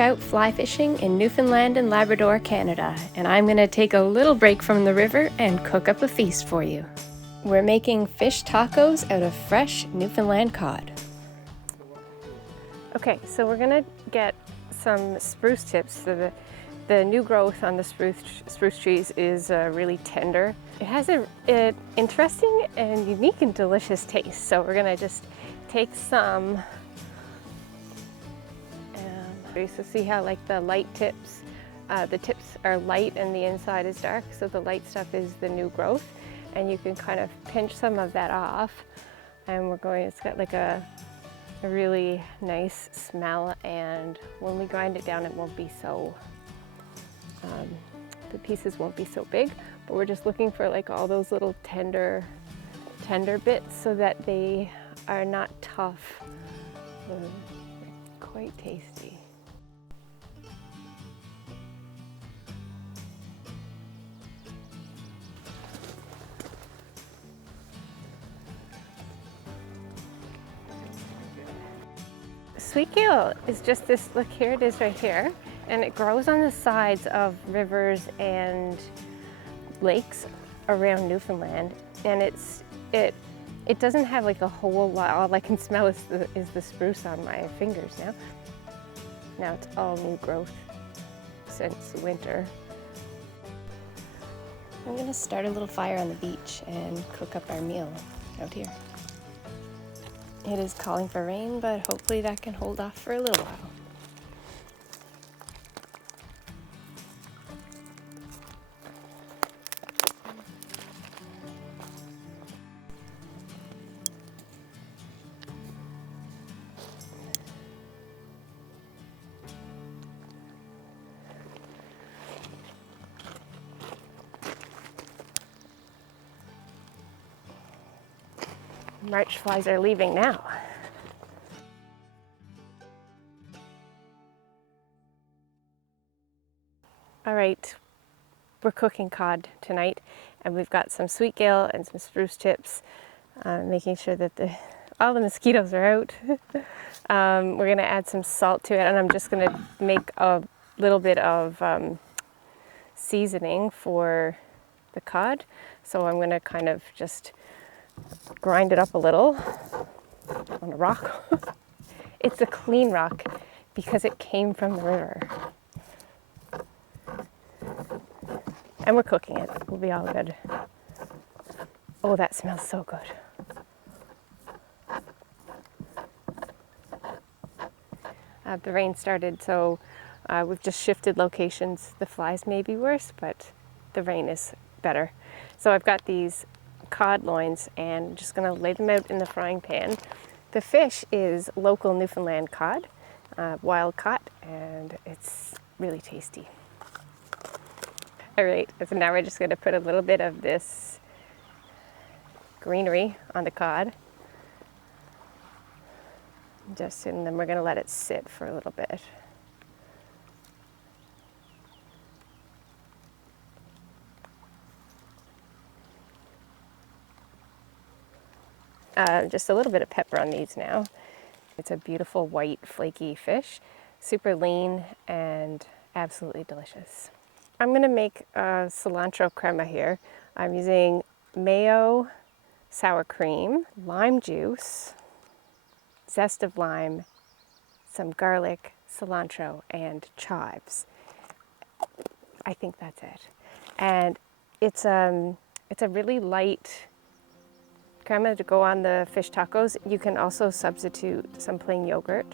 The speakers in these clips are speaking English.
out fly fishing in Newfoundland and Labrador, Canada, and I'm going to take a little break from the river and cook up a feast for you. We're making fish tacos out of fresh Newfoundland cod. Okay, so we're going to get some spruce tips. So the new growth on the spruce trees is really tender. It has an interesting and unique and delicious taste. So we're going to just take some. So see how like the light tips, the tips are light and the inside is dark, so the light stuff is the new growth, and you can kind of pinch some of that off, and it's got like a really nice smell, and when we grind it down it won't be so, the pieces won't be so big, but we're just looking for like all those little tender bits so that they are not tough. Quite tasty. Sweet gale is just this, look here it is right here, and it grows on the sides of rivers and lakes around Newfoundland, and it doesn't have like a whole lot. All I can smell is the spruce on my fingers now. Now it's all new growth since winter. I'm gonna start a little fire on the beach and cook up our meal out here. It is calling for rain, but hopefully that can hold off for a little while. March flies are leaving now. All right, we're cooking cod tonight, and we've got some sweet gale and some spruce tips, making sure that all the mosquitoes are out. We're gonna add some salt to it, and I'm just gonna make a little bit of seasoning for the cod. So I'm gonna kind of just grind it up a little on a rock. It's a clean rock because it came from the river. And we're cooking it. We'll be all good. Oh, that smells so good. The rain started, so we've just shifted locations. The flies may be worse, but the rain is better. So I've got these cod loins, and I'm just going to lay them out in the frying pan. The fish is local Newfoundland cod, wild caught, and it's really tasty. All right, so now we're just going to put a little bit of this greenery on the cod, and then we're going to let it sit for a little bit. Just a little bit of pepper on these now. It's a beautiful white flaky fish, super lean and absolutely delicious. I'm going to make cilantro crema here. I'm using mayo, sour cream, lime juice, zest of lime, some garlic, cilantro, and chives. I think that's it. And it's a really light crema to go on the fish tacos. You can also substitute some plain yogurt.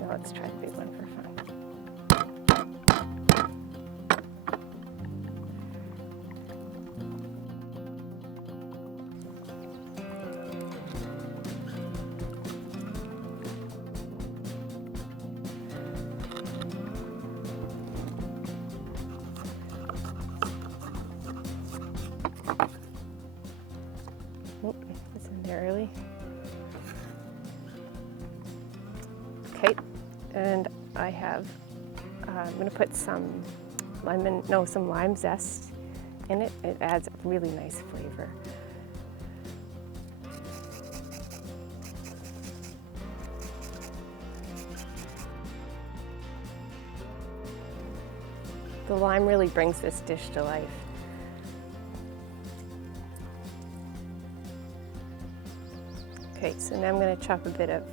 Now let's try the big one for fun. Oh, it's in there early. Okay, and I have, I'm gonna put some some lime zest in it. It adds a really nice flavor. The lime really brings this dish to life. Okay, so now I'm going to chop a bit of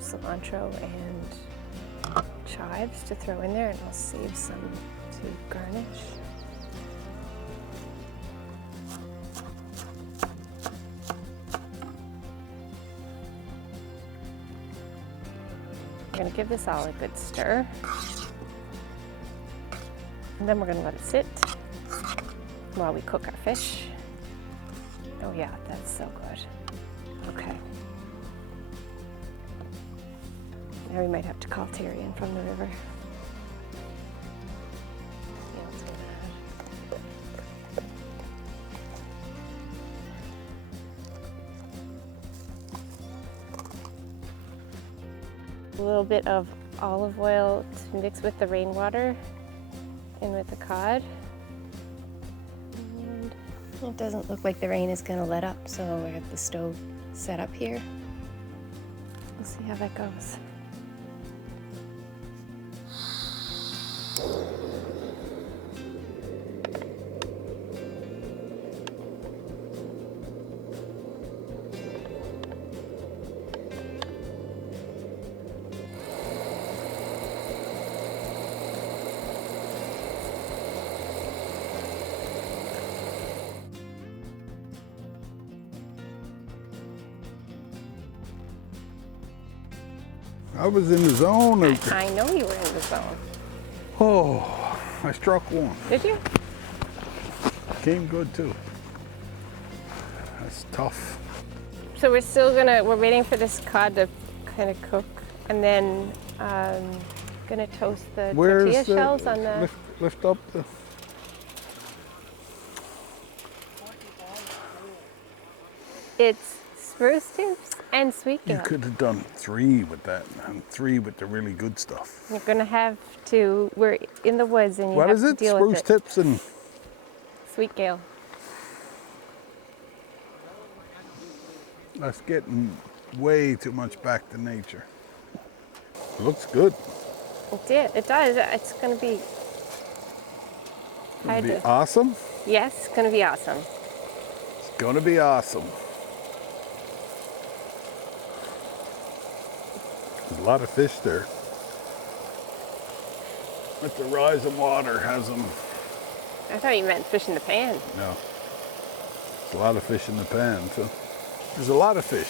cilantro and chives to throw in there, and I'll save some to garnish. I'm going to give this all a good stir. And then we're going to let it sit while we cook our fish. Oh yeah, that's so good. Okay. Now we might have to call Terry in from the river. Yeah, let's go ahead. A little bit of olive oil to mix with the rainwater and with the cod. And it doesn't look like the rain is going to let up, so I have the stove set up here. We'll see how that goes. I was in the zone. I know you were in the zone. Oh, I struck one. Did you? Came good too. That's tough. So we're waiting for this cod to kind of cook, and then gonna toast the tortilla shells on the... Lift up the... It's spruce tips and sweet gale. You could have done 3 with that, and 3 with the really good stuff. You're gonna have to, we're in the woods and you What have is to it? deal Spruce with it. tips and... Sweet gale. That's getting way too much back to nature. Looks good. It does. It's gonna be... Gonna be awesome? Yes, it's gonna be awesome. It's gonna be awesome. There's a lot of fish there. But the rising water has them. I thought you meant fish in the pan. No. There's a lot of fish in the pan, too. There's a lot of fish.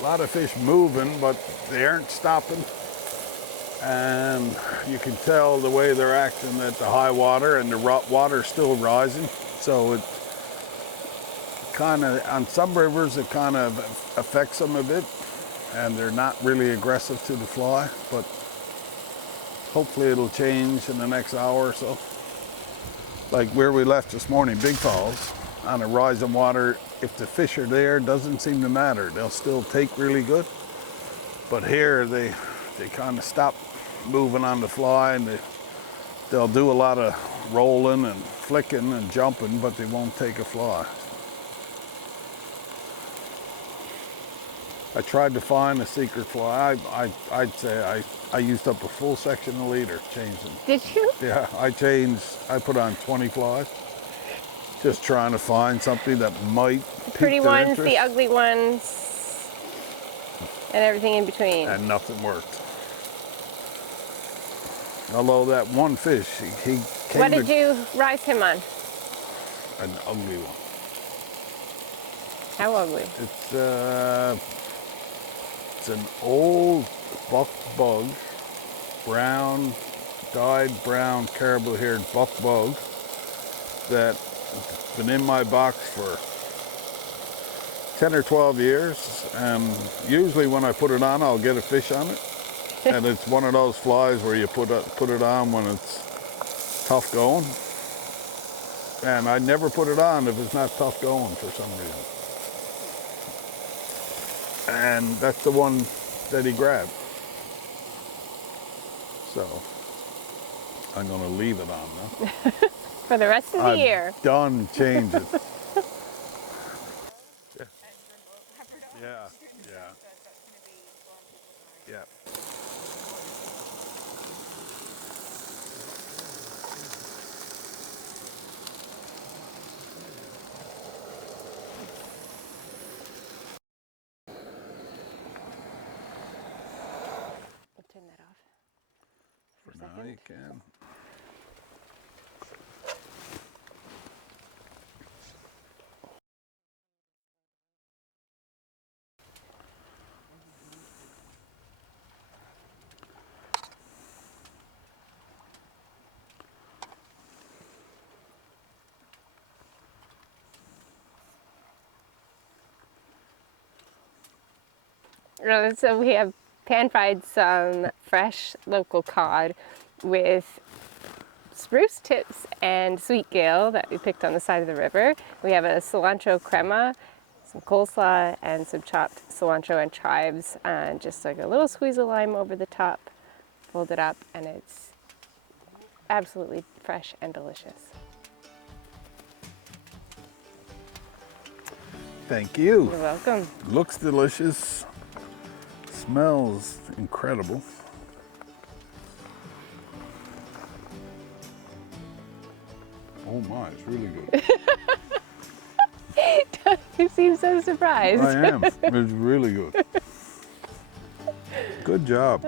A lot of fish moving, but they aren't stopping. And you can tell the way they're acting at the high water, and the water's still rising. So it kind of, on some rivers, it kind of affects them a bit. And they're not really aggressive to the fly, but hopefully it'll change in the next hour or so. Like where we left this morning, Big Falls, on a rising water, if the fish are there, it doesn't seem to matter. They'll still take really good. But here, they kind of stop moving on the fly, and they'll do a lot of rolling and flicking and jumping, but they won't take a fly. I tried to find a secret fly. I'd say I used up a full section of leader changing. Did you? Yeah, I put on 20 flies. Just trying to find something that might pique Pretty their ones, interest. the ugly ones, and everything in between. And nothing worked. Although that one fish, he came What did you rise him on? An ugly one. How ugly? It's an old buck bug, brown, dyed brown caribou-haired buck bug that's been in my box for 10 or 12 years. And usually when I put it on, I'll get a fish on it. And it's one of those flies where you put it on when it's tough going. And I never put it on if it's not tough going for some reason. and that's the one that he grabbed. So I'm going to leave it on now. For the rest of the year. Done changing. Yeah, yeah, yeah. We'll turn that off for a Now second. you can. So we have pan-fried some fresh local cod with spruce tips and sweet gale that we picked on the side of the river. We have a cilantro crema, some coleslaw, and some chopped cilantro and chives, and just like a little squeeze of lime over the top, fold it up, and it's absolutely fresh and delicious. Thank you. You're welcome. Looks delicious. Smells incredible. Oh my, it's really good. You seem so surprised. I am. It's really good. Good job.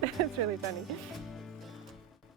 That's really funny.